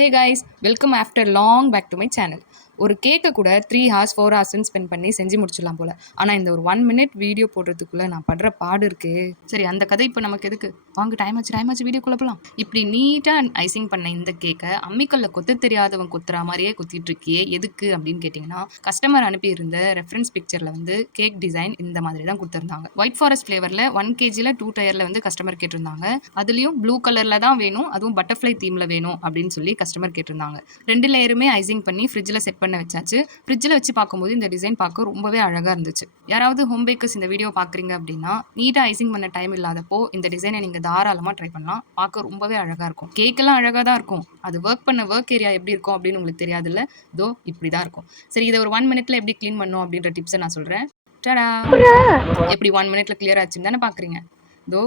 Hey guys, welcome after long back to my channel. ஒரு கேக்கை கூட 3 ஹார்ஸ் 4 ஹார்ஸ்ன்னு ஸ்பெண்ட் பண்ணி செஞ்சு முடிச்சிடலாம் போல். ஆனால் இந்த ஒரு 1 மினிட் வீடியோ போடுறதுக்குள்ளே நான் படுற பாடு இருக்கு. சரி, அந்த கதை இப்போ நமக்கு எதுக்கு? வாங்க, டைம் ஆச்சு வீடியோக்குள்ளே போகலாம். இப்படி நீட்டாக ஐசிங் பண்ண இந்த கேக்கை அம்மிக்கல்ல கொத்த தெரியாதவன் கொத்துற மாதிரியே கொத்திட்டு இருக்கியே எதுக்கு அப்படின்னு கேட்டிங்கன்னா, கஸ்டமர் அனுப்பியிருந்த ரெஃபரன்ஸ் பிக்சரில் வந்து கேக் டிசைன் இந்த மாதிரி தான் கொடுத்துருந்தாங்க. ஒயிட் ஃபாரஸ்ட் ஃப்ளேவரில் 1 kgல 2 டயரில் வந்து கஸ்டமர் கேட்டிருந்தாங்க. அதுலேயும் ப்ளூ கலரில் தான் வேணும், அதுவும் பட்டர்ஃப்ளை தீமில் வேணும் அப்படின்னு சொல்லி கஸ்டமர் கேட்டிருந்தாங்க. 2 லேயருமே ஐசிங் பண்ணி ஃப்ரிட்ஜில் செட் பண்ண வச்சாச்சு. ஃப்ரிட்ஜில் வச்சு பார்க்கும்போது இந்த டிசைன் பார்க்க ரொம்பவே அழகாக இருந்துச்சு. யாராவது ஹோம் பேக்கர்ஸ் இந்த வீடியோ பார்க்குறீங்க அப்படின்னா, நீட்டாக ஐசிங் பண்ண டைம் இல்லாதப்போ இந்த டிசைனை நீங்கள் தாராளமாக ட்ரை பண்ணலாம். பார்க்க ரொம்பவே அழகாக இருக்கும். கேக்கெல்லாம் அழகாக தான் இருக்கும். அது ஒர்க் ஏரியா எப்படி இருக்கும் அப்படின்னு உங்களுக்கு தெரியாதுல்ல. இதோ இப்படி தான் இருக்கும். சரி, இதை ஒரு 1 மினிட்ல எப்படி க்ளீன் பண்ணணும் அப்படின்ற டிப்ஸை நான் சொல்கிறேன். டடா! எப்படி 1 மினிட்ல கிளியர் ஆச்சுன்னு தானே பார்க்குறீங்க. இதோ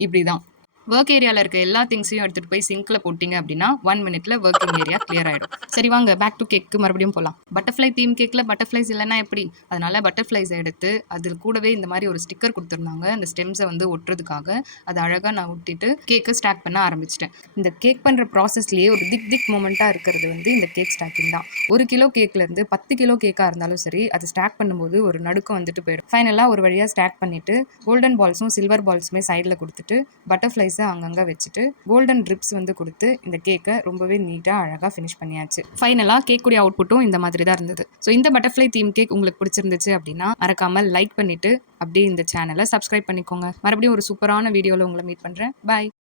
இப்படி தான். ஒர்க் ஏரியாவில் இருக்க எல்லா திங்ஸையும் எடுத்துகிட்டு போய் சிங்கில் போட்டிங்க அப்படின்னா 1 மினிட்ல ஒர்க்கிங் ஏரியா கிளியர் ஆகிடும். சரி, வாங்க பேக் டு கேக்கு மறுபடியும் போகலாம். பட்டர்ஃப்ளை தீம் கேக்கில் பட்டர்ஃப்ளைஸ் இல்லைன்னா எப்படி? அதனால் பட்டர்ஃப்ளைஸை எடுத்து அதில் கூடவே இந்த மாதிரி ஒரு ஸ்டிக்கர் கொடுத்துருந்தாங்க. அந்த ஸ்டெம்ஸை வந்து ஒட்டுறதுக்காக அதை அழகாக நான் ஒட்டிட்டு கேக்கை ஸ்டாக் பண்ண ஆரம்பிச்சிட்டேன். இந்த கேக் பண்ணுற ப்ராசஸ்லேயே ஒரு திக் மொமெண்ட்டாக இருக்கிறது வந்து இந்த கேக் ஸ்டாக்கிங் தான். 1 கிலோ கேக்லேருந்து 10 கிலோ கேக்காக இருந்தாலும் சரி, அதை ஸ்டாக் பண்ணும்போது ஒரு நடுக்கம் வந்துட்டு போயிடும். ஃபைனலாக ஒரு வழியாக ஸ்டாக் பண்ணிவிட்டு கோல்டன் பால்ஸும் சில்வர் பால்ஸுமே சைடில் கொடுத்துட்டு பட்டர்ஃப்ளைஸ் அங்கங்கே வச்சுட்டு கோல்டன் ட்ரிப்ஸ் வந்து கொடுத்து இந்த கேக்கை ரொம்பவே நீட்டாக அழகாக ஃபினிஷ் பண்ணியாச்சு. ஃபைனலாக கேக்குடைய அவுட்புட்டும் இந்த மாதிரி தான் இருந்தது. ஸோ இந்த பட்டர்ஃப்ளை தீம் கேக் உங்களுக்கு பிடிச்சிருந்துச்சு அப்படின்னா மறக்காமல் லைக் பண்ணிட்டு அப்படியே இந்த சேனலை சப்ஸ்கிரைப் பண்ணிக்கோங்க. மறுபடியும் ஒரு சூப்பரான வீடியோவில் உங்களை மீட் பண்ணுறேன். பாய்.